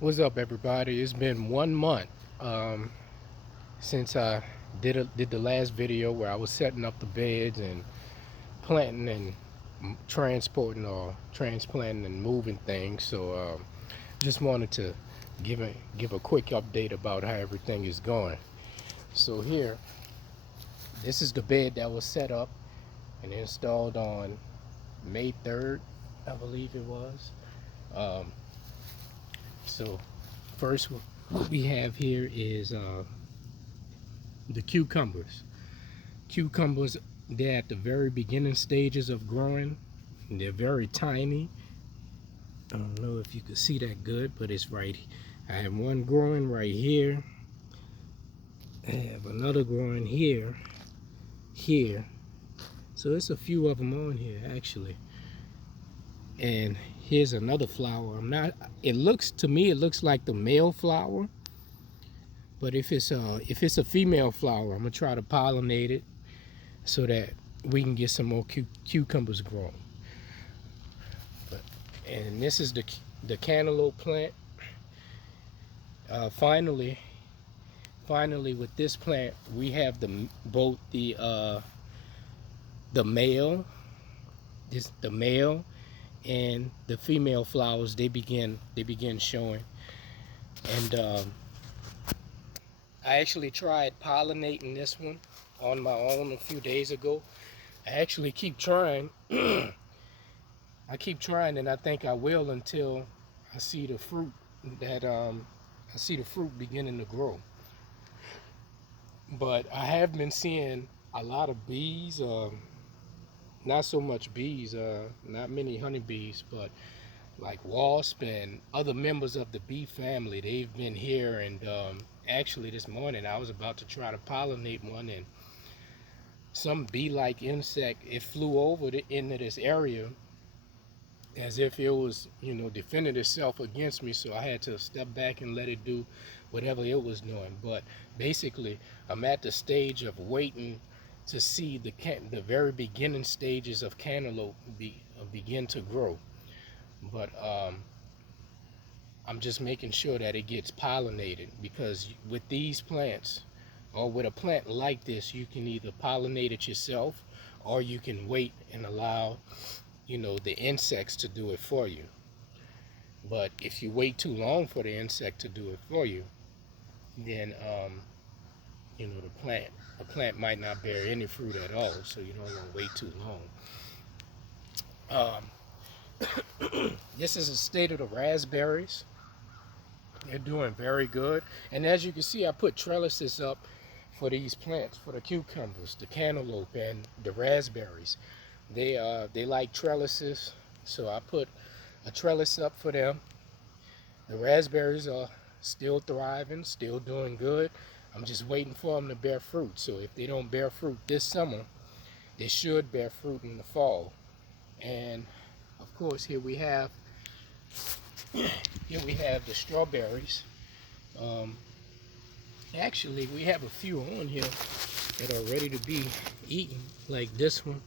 What's up, everybody? It's been 1 month since I did the last video where I was setting up the beds and planting and transporting or transplanting and moving things. So just wanted to give a quick update about how everything is going. So here, this is the bed that was set up and installed on May 3rd, I believe it was. Um, so first, what we have here is the cucumbers. Cucumbers, they're at the very beginning stages of growing. They're very tiny. I don't know if you can see that good, but it's right. I have one growing right here. I have another growing here. So it's a few of them on here actually. And here's another flower. It looks to me, it looks like the male flower. But if it's a female flower, I'm gonna try to pollinate it so that we can get some more cucumbers grown. And this is the cantaloupe plant. Finally, with this plant, we have both the male, the male and the female flowers. They begin showing, and I actually tried pollinating this one on my own a few days ago. I actually keep trying. I keep trying, and I think I will until I see the fruit beginning to grow. But I have been seeing a lot of bees. Not so much bees. Not many honeybees, but like wasp and other members of the bee family. They've been here, and actually this morning I was about to try to pollinate one, and some bee-like insect, it flew over into this area as if it was, defending itself against me. So I had to step back and let it do whatever it was doing. But basically, I'm at the stage of waiting to see the very beginning stages of cantaloupe begin to grow. But I'm just making sure that it gets pollinated, because with these plants, or with a plant like this, you can either pollinate it yourself, or you can wait and allow the insects to do it for you. But if you wait too long for the insect to do it for you, then the plant might not bear any fruit at all. So you don't want to wait too long. um, this is the state of the raspberries. They're doing very good, and as you can see, I put trellises up for these plants, for the cucumbers, the cantaloupe, and the raspberries. They like trellises, so I put a trellis up for them. The raspberries are still thriving, still doing good. I'm just waiting for them to bear fruit. So if they don't bear fruit this summer, they should bear fruit in the fall. And of course, here we have the strawberries. Um, Actually, we have a few on here that are ready to be eaten, like this one.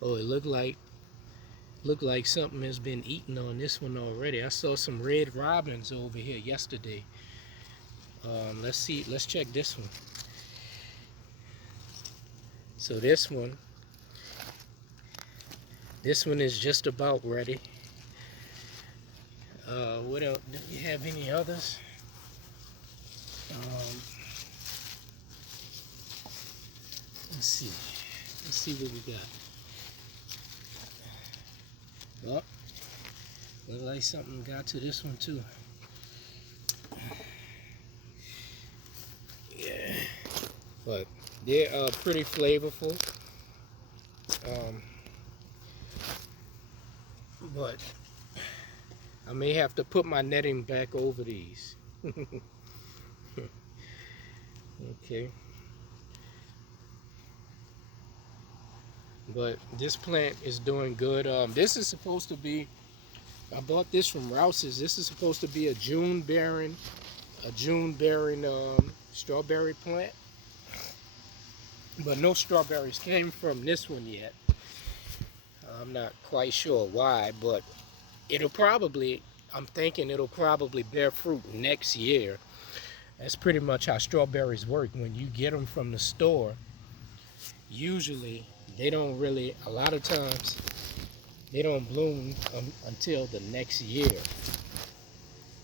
Oh, it looked like something has been eaten on this one already. I saw some red robins over here yesterday. Let's see. Let's check this one. So this one is just about ready. What else? Do we have any others? Um, let's see. Let's see what we got. Oh, looks like something got to this one too. Yeah, but they're pretty flavorful. Um, but I may have to put my netting back over these. Okay. But this plant is doing good. This is supposed to be, I bought this from Rouse's. This is supposed to be a June bearing strawberry plant. But no strawberries came from this one yet. I'm not quite sure why, but it'll probably, I'm thinking it'll probably bear fruit next year. That's pretty much how strawberries work. When you get them from the store, usually they don't really, a lot of times, they don't bloom until the next year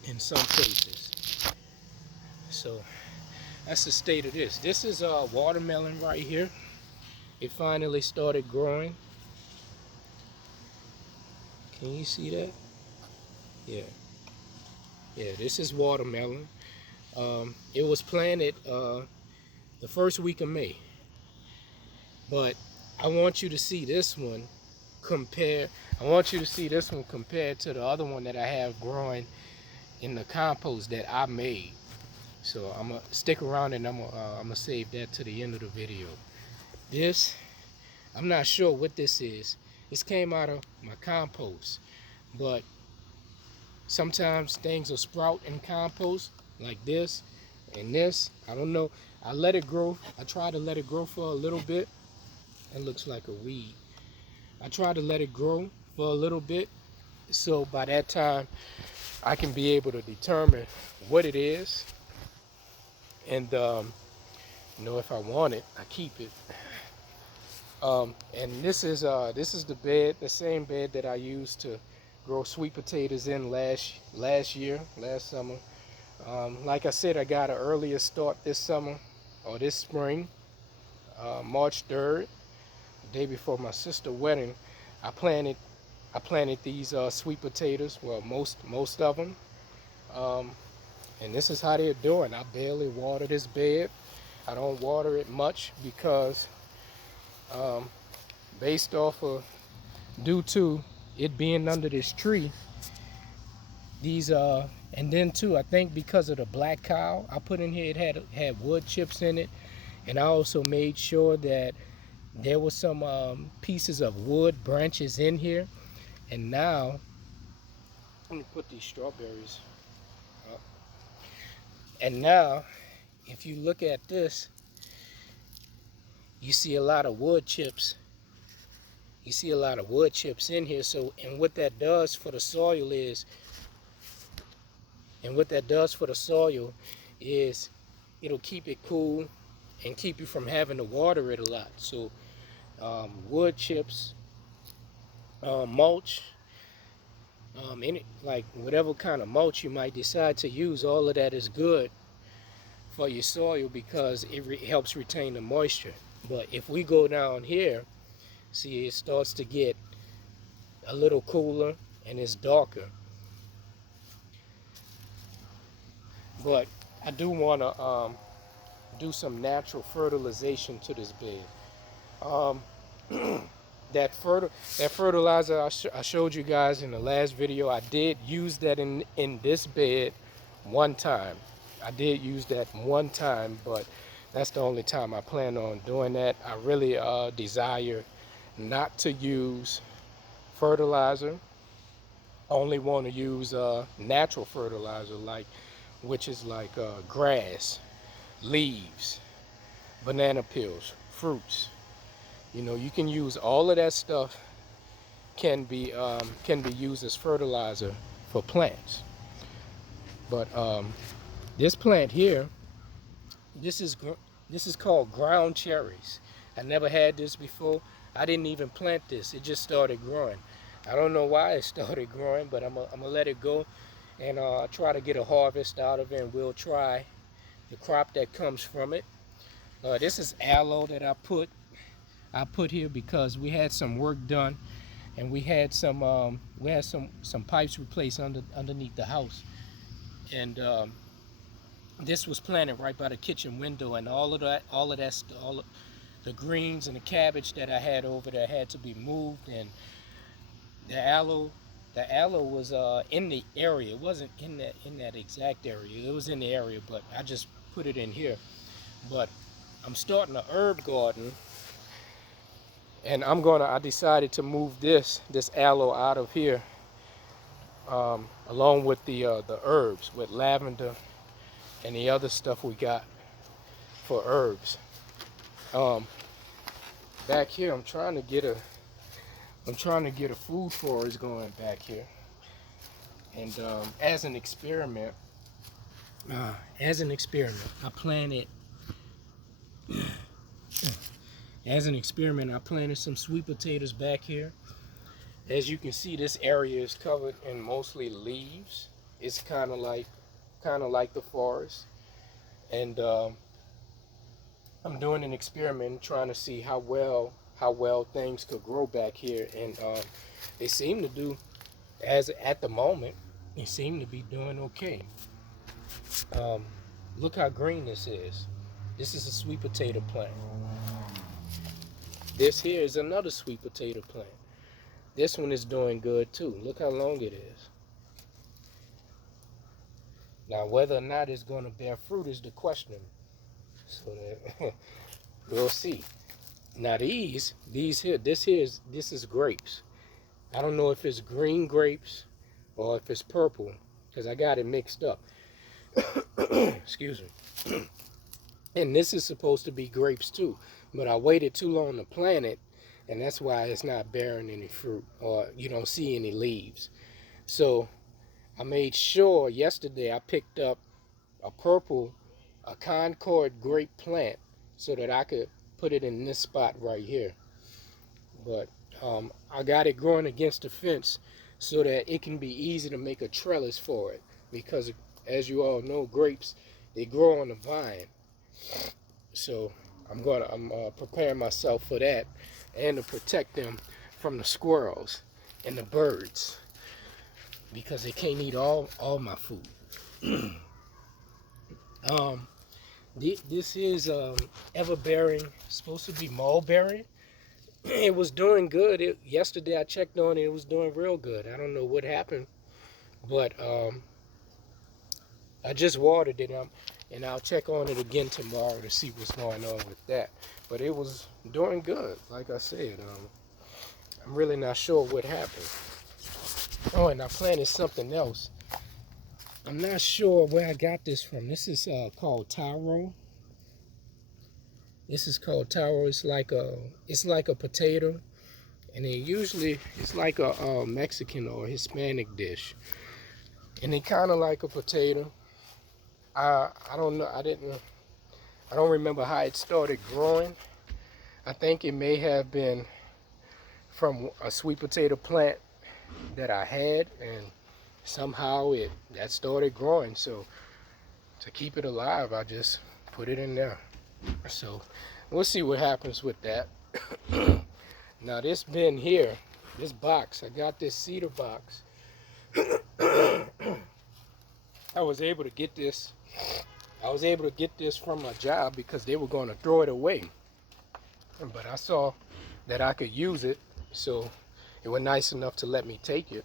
in some cases. So that's the state of this. This is a watermelon right here. It finally started growing. Can you see that? Yeah. Yeah, this is watermelon. It was planted the first week of May. But I want you to see this one I want you to see this one compared to the other one that I have growing in the compost that I made. So I'm gonna stick around and I'm gonna save that to the end of the video. This, I'm not sure what this is. This came out of my compost, but sometimes things will sprout in compost like this and this. I don't know. I let it grow. I tried to let it grow for a little bit. It looks like a weed. I tried to let it grow for a little bit, so by that time I can be able to determine what it is, and if I want it, I keep it. And this is the bed, the same bed that I used to grow sweet potatoes in last summer. Like I said, I got an earlier start this summer, or this spring, March 3rd, the day before my sister's wedding. I planted these sweet potatoes, well, most of them, and this is how they're doing. I barely water this bed. I don't water it much because based off of, due to it being under this tree, these and then too, I think because of the black cow I put in here, it had wood chips in it, and I also made sure that there was some pieces of wood branches in here. And now let me put these strawberries up. And now if you look at this, you see a lot of wood chips. You see a lot of wood chips in here. So, and what that does for the soil is, it'll keep it cool and keep you from having to water it a lot. So wood chips, mulch, like whatever kind of mulch you might decide to use, all of that is good for your soil because it helps retain the moisture. But if we go down here, see, it starts to get a little cooler and it's darker. But I do want to do some natural fertilization to this bed. That fertilizer I showed you guys in the last video, I did use that in this bed one time. I did use that one time, but that's the only time I plan on doing that. I really desire not to use fertilizer. I only want to use natural fertilizer, which is like grass, leaves, banana peels, fruits. You can use all of that stuff. Can be used as fertilizer for plants. But this plant here, this is called ground cherries. I never had this before. I didn't even plant this. It just started growing. I don't know why it started growing, but I'm gonna let it go and try to get a harvest out of it, and we'll try the crop that comes from it. This is aloe that I put here because we had some work done, and we had some pipes replaced underneath the house, and this was planted right by the kitchen window, and all of the greens and the cabbage that I had over there had to be moved, and the aloe was in the area. It wasn't in that exact area. It was in the area, but I just put it in here. But I'm starting a herb garden, and I decided to move this aloe out of here, along with the herbs, with lavender and the other stuff we got for herbs. Back here, I'm trying to get a food forest going back here. And as an experiment, I planted. As an experiment, I planted some sweet potatoes back here. As you can see, this area is covered in mostly leaves. It's kind of like the forest. And I'm doing an experiment trying to see how well things could grow back here. And they seem to do, as at the moment, they seem to be doing okay. Um, Look how green this is. This is a sweet potato plant. This here is another sweet potato plant. This one is doing good too. Look how long it is. Now, whether or not it's going to bear fruit is the question. So that we'll see. Now this is grapes. I don't know if it's green grapes or if it's purple because I got it mixed up. Excuse me. And this is supposed to be grapes too, but I waited too long to plant it, and that's why it's not bearing any fruit or you don't see any leaves. So I made sure yesterday I picked up a Concord grape plant so that I could put it in this spot right here. But I got it growing against the fence so that it can be easy to make a trellis for it because as you all know, grapes, they grow on the vine. So I'm preparing myself for that and to protect them from the squirrels and the birds because they can't eat all my food. This is everbearing, supposed to be mulberry. It was doing good. Yesterday I checked on it. It was doing real good. I don't know what happened, but I just watered it, and I'll check on it again tomorrow to see what's going on with that. But it was doing good. Like I said, I'm really not sure what happened. Oh, and I planted something else. I'm not sure where I got this from. This is called taro. This is called taro. It's like a potato, and it's like a Mexican or Hispanic dish, and they kind of like a potato. I don't know. I don't remember how it started growing. I think it may have been from a sweet potato plant that I had, and somehow that started growing. So to keep it alive, I just put it in there. So we'll see what happens with that. Now this bin here, this box, I got this cedar box. I was able to get this from my job because they were going to throw it away. But I saw that I could use it, so it was nice enough to let me take it.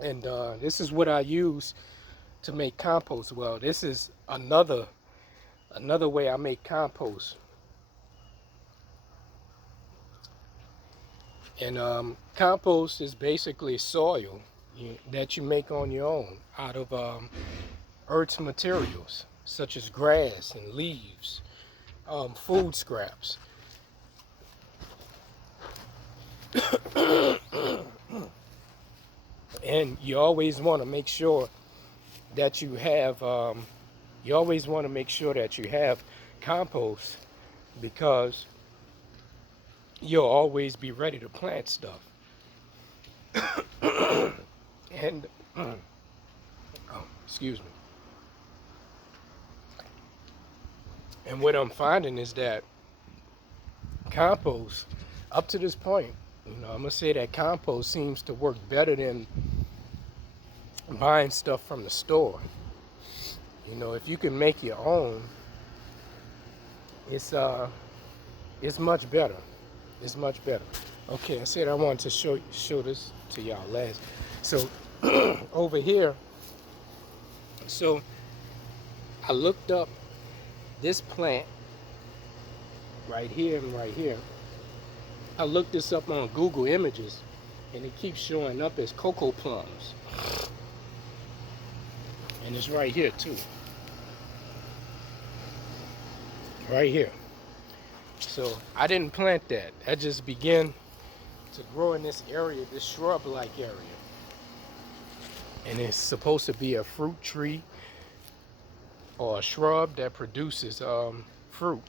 And this is what I use to make compost. Well, this is another way I make compost. And compost is basically soil that you make on your own out of earth's materials, such as grass and leaves, food scraps. And you always want to make sure that you have compost because you'll always be ready to plant stuff. And excuse me. And what I'm finding is that compost, up to this point, I'm gonna say that compost seems to work better than buying stuff from the store. If you can make your own, it's much better. It's much better. Okay, I said I wanted to show this to y'all last. So over here, so I looked up this plant right here and right here. I looked this up on Google Images, and it keeps showing up as cocoa plums. And it's right here too. Right here. So I didn't plant that. That just began to grow in this area, this shrub-like area. and it's supposed to be a fruit tree or a shrub that produces fruit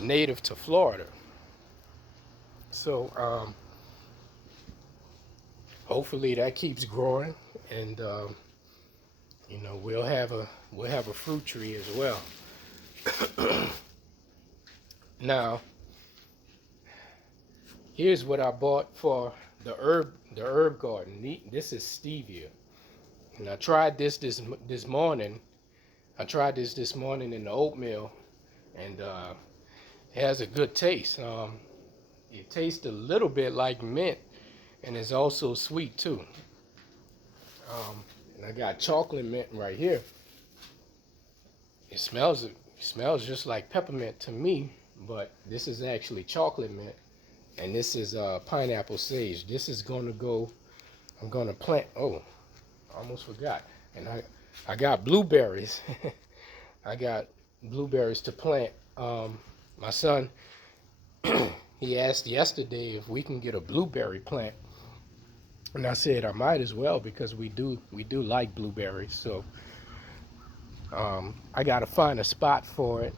native to Florida. So hopefully that keeps growing, and you know, we'll have a fruit tree as well. Now, here's what I bought for the herb garden. This is stevia, and I tried this morning. I tried this morning in the oatmeal, and it has a good taste. It tastes a little bit like mint, and it's also sweet too. And I got chocolate mint right here. It smells just like peppermint to me, but this is actually chocolate mint, and this is pineapple sage. This is gonna go. I'm gonna plant. Oh, I almost forgot. And I got blueberries. I got blueberries to plant. My son, he asked yesterday if we can get a blueberry plant, and I said I might as well, because we do like blueberries. So I gotta find a spot for it.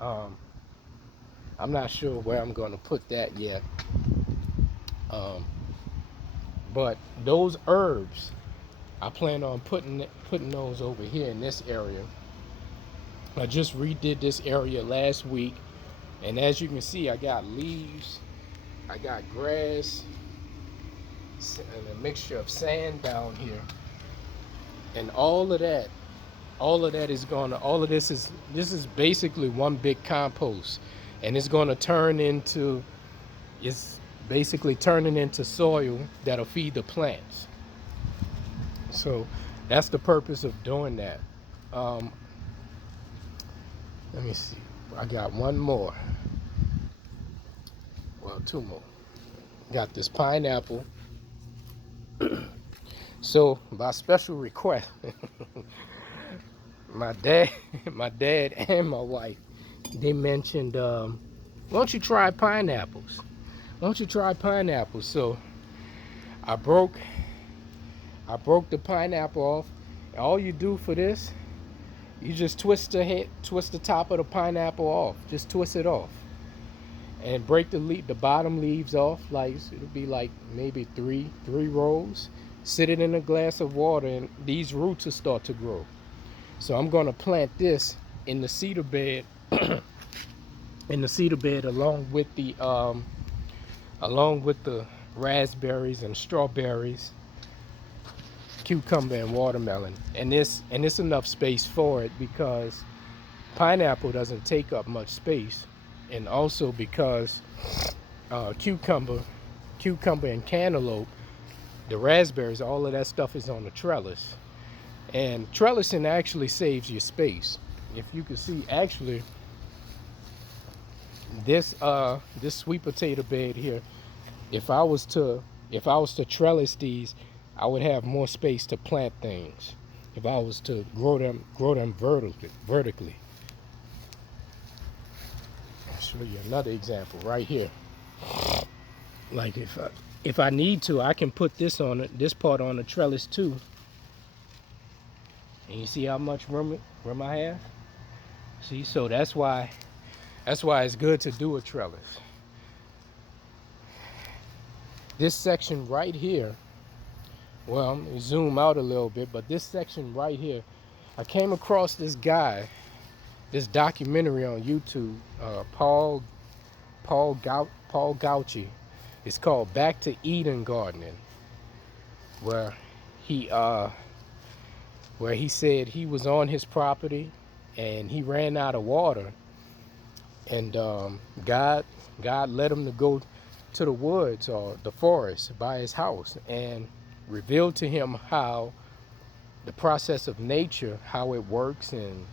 I'm not sure where I'm gonna put that yet. But those herbs, I plan on putting those over here in this area. I just redid this area last week, and as you can see, I got leaves, I got grass, and a mixture of sand down here, and all of this is basically one big compost, and it's going to it's basically turning into soil that'll feed the plants. So that's the purpose of doing that. Let me see, I got one more, well, two more. Got this pineapple. So by special request, my dad and my wife, they mentioned, why don't you try pineapples? Why don't you try pineapples? So I broke the pineapple off. All you do for this, you just twist the top of the pineapple off. Just twist it off, and break the bottom leaves off. Like, it'll be like maybe three rolls. Sit it in a glass of water, and these roots will start to grow. So I'm gonna plant this in the cedar bed, along with the raspberries and strawberries, cucumber and watermelon. And it's enough space for it, because pineapple doesn't take up much space, and also because cucumber and cantaloupe, the raspberries, all of that stuff is on the trellis. And trellising actually saves you space. If you can see, actually, this sweet potato bed here, if I was to trellis these, I would have more space to plant things. If I was to grow them vertically. I'll show you another example right here. Like, if I need to, I can put this part on the trellis too. And you see how much room I have? See, so that's why it's good to do a trellis. This section right here, well, let me zoom out a little bit, but this section right here, I came across this documentary on YouTube, Paul Gauchi. It's called Back to Eden Gardening, where he said he was on his property and he ran out of water, and God led him to go to the woods or the forest by his house, and revealed to him how the process of nature, how it works, and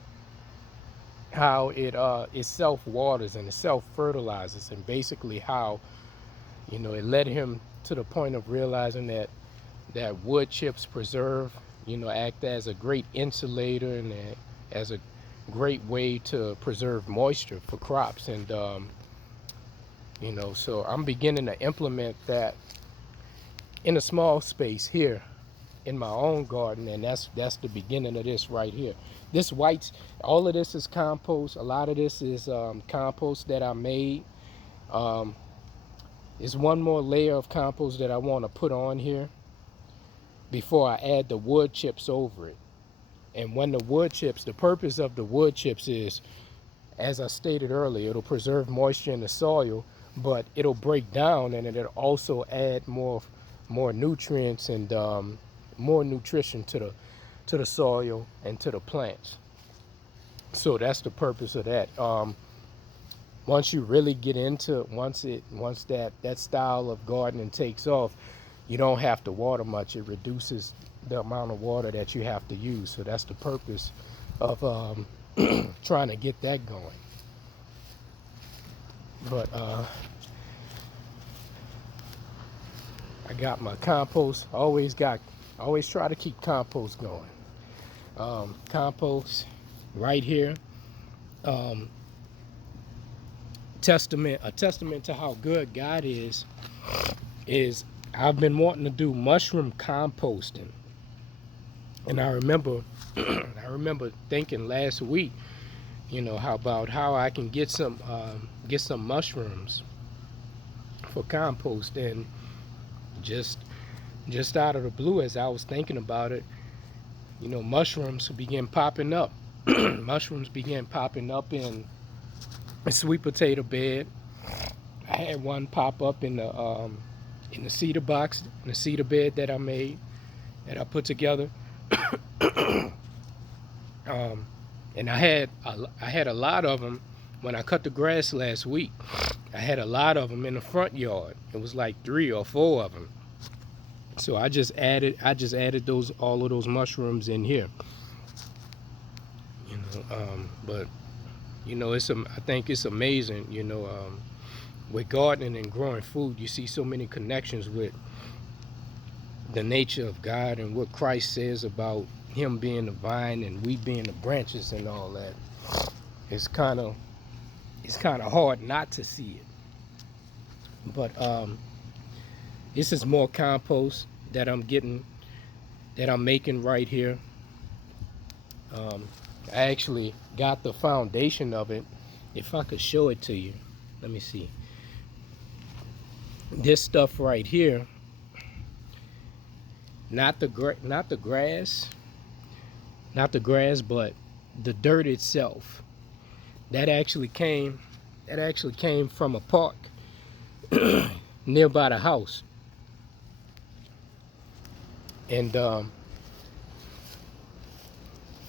how it self-waters and it self-fertilizes, and basically how, you know, it led him to the point of realizing that wood chips preserve, you know, act as a great insulator and as a great way to preserve moisture for crops. And you know, so I'm beginning to implement that in a small space here in my own garden, and that's the beginning of this right here. This white, all of this is compost. A lot of this is compost that I made. Um, there's one more layer of compost that I want to put on here before I add the wood chips over it. And when the wood chips, the purpose of the wood chips is, as I stated earlier, it'll preserve moisture in the soil, but it'll break down and it'll also add more nutrients and more nutrition to the soil and to the plants. So that's the purpose of that. Once you really get into once that style of gardening takes off, you don't have to water much. It reduces the amount of water that you have to use. So that's the purpose of trying to get that going. But I got my compost. Always try to keep compost going. Compost right here. A testament to how good God is I've been wanting to do mushroom composting. And I remember thinking last week, how I can get some mushrooms for compost. And just out of the blue, as I was thinking about it, mushrooms began popping up. Mushrooms began popping up in a sweet potato bed. I had one pop up in the cedar box, in the cedar bed that I made, that I put together. And I had a lot of them when I cut the grass last week. I had a lot of them in the front yard. It was like 3 or 4 of them. So I just added all of those mushrooms in here. But I think it's amazing. With gardening and growing food, you see so many connections with the nature of God and what Christ says about Him being the vine and we being the branches and all that. It's kind of hard not to see it. But this is more compost that I'm making right here. I actually got the foundation of it. If I could show it to you, let me see. This stuff right here, not the grass, but the dirt itself. That actually came from a park nearby the house. And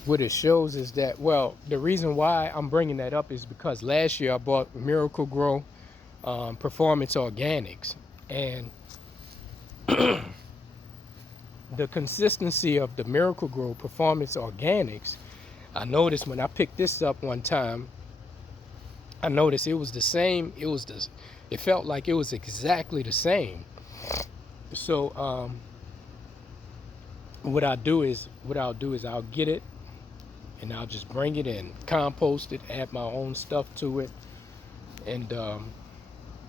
what it shows is that, well, the reason why I'm bringing that up is because last year I bought Miracle-Gro Performance Organics, and the consistency of the Miracle-Gro Performance Organics, I noticed when I picked this up one time, I noticed it was the same. It felt like it was exactly the same. So what I'll do is I'll get it and I'll just bring it in, compost it, add my own stuff to it, and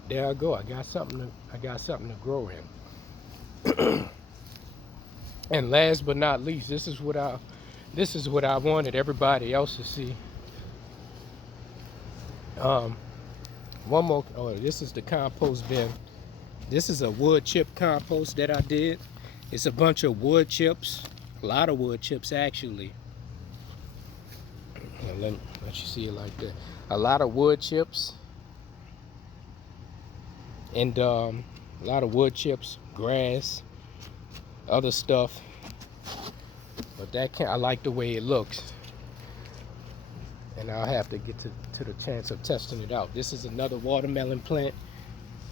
there I go. I got something to grow in. And last but not least, this is what I wanted everybody else to see. One more. Oh, this is the compost bin. This is a wood chip compost that I did. It's a bunch of wood chips, a lot of wood chips actually. Let you see it like that. A lot of wood chips, and a lot of wood chips, grass, other stuff. But I like the way it looks, and I'll have to get to the chance of testing it out. This is another watermelon plant.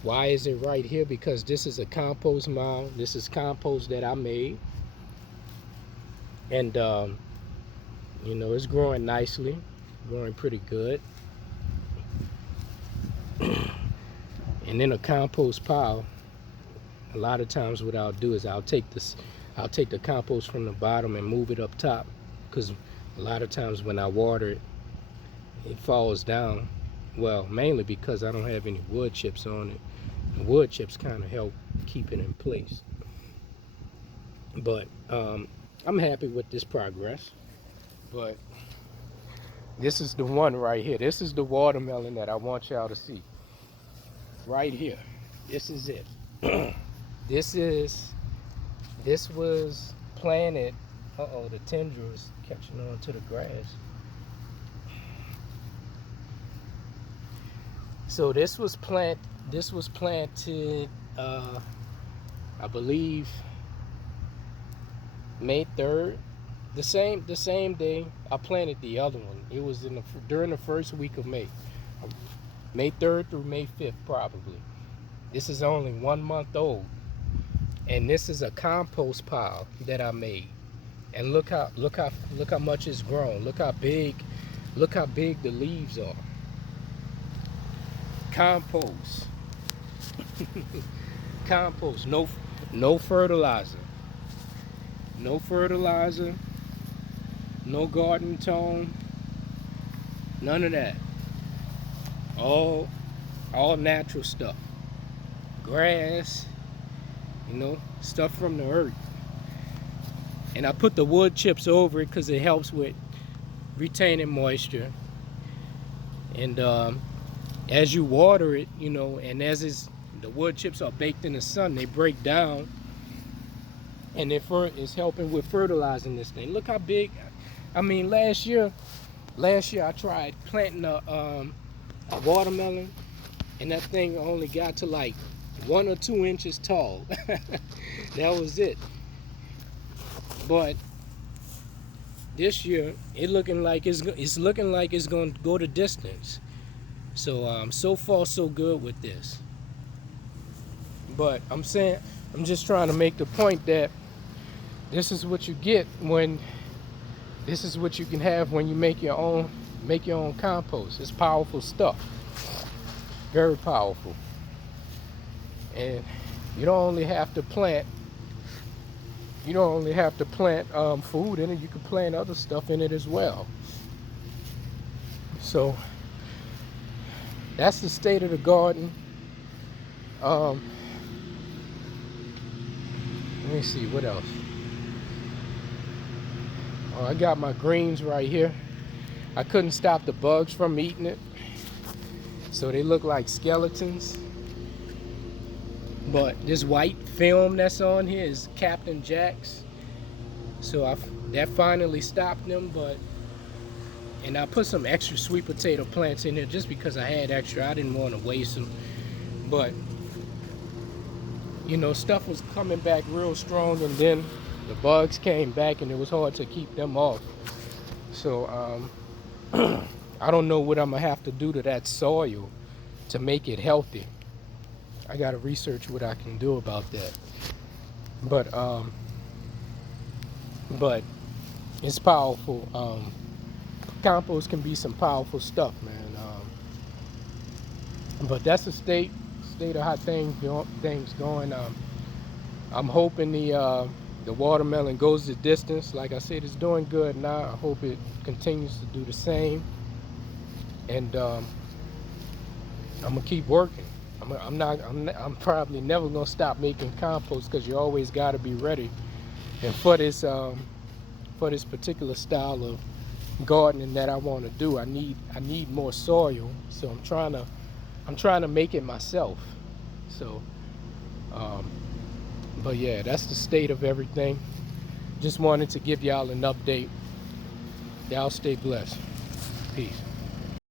Why is it right here? Because this is a compost mound. This is compost that I made, and it's growing nicely, growing pretty good. And in a compost pile, a lot of times what I'll do is I'll take the compost from the bottom and move it up top, because a lot of times when I water it, it falls down. Well, mainly because I don't have any wood chips on it. The wood chips kind of help keep it in place. But I'm happy with this progress. But this is the one right here. This is the watermelon that I want y'all to see. Right here. This is it. This is this was planted. Uh-oh, the tendrils catching on to the grass. So this was planted I believe May 3rd. The same day I planted the other one. It was during the first week of May. May 3rd through May 5th probably. This is only 1 month old. And this is a compost pile that I made. And look how much it's grown. Look how big the leaves are. Compost. Compost. No fertilizer. No fertilizer. No garden tone. None of that. All natural stuff. Grass, stuff from the earth. And I put the wood chips over it because it helps with retaining moisture. And as you water it, and the wood chips are baked in the sun, they break down, and it's helping with fertilizing this thing. Look how big. I mean, last year I tried planting a watermelon, and that thing only got to like 1 or 2 inches tall. That was it. But this year it's looking like it's going to go the distance. So so far so good with this. But I'm just trying to make the point that this is what you get this is what you can have when you make your own compost. It's powerful stuff. Very powerful. And you don't only have to plant food in it, you can plant other stuff in it as well. So that's the state of the garden. Let me see what else. Oh, I got my greens right here. I couldn't stop the bugs from eating it, so they look like skeletons. But this white film that's on here is Captain Jack's, so that finally stopped them. And I put some extra sweet potato plants in here just because I had extra. I didn't want to waste them. But stuff was coming back real strong, and then the bugs came back, and it was hard to keep them off. So I don't know what I'm gonna have to do to that soil to make it healthy. I gotta research what I can do about that. But it's powerful. Compost can be some powerful stuff, man. But that's the state of how things going. I'm hoping the watermelon goes the distance. Like I said, it's doing good now. I hope it continues to do the same. And I'm gonna keep working. I'm probably never gonna stop making compost, because you always got to be ready. And for this particular style of gardening that I want to do, I need more soil. So I'm trying to make it myself. So but yeah, that's the state of everything. Just wanted to give y'all an update. Y'all stay blessed. Peace.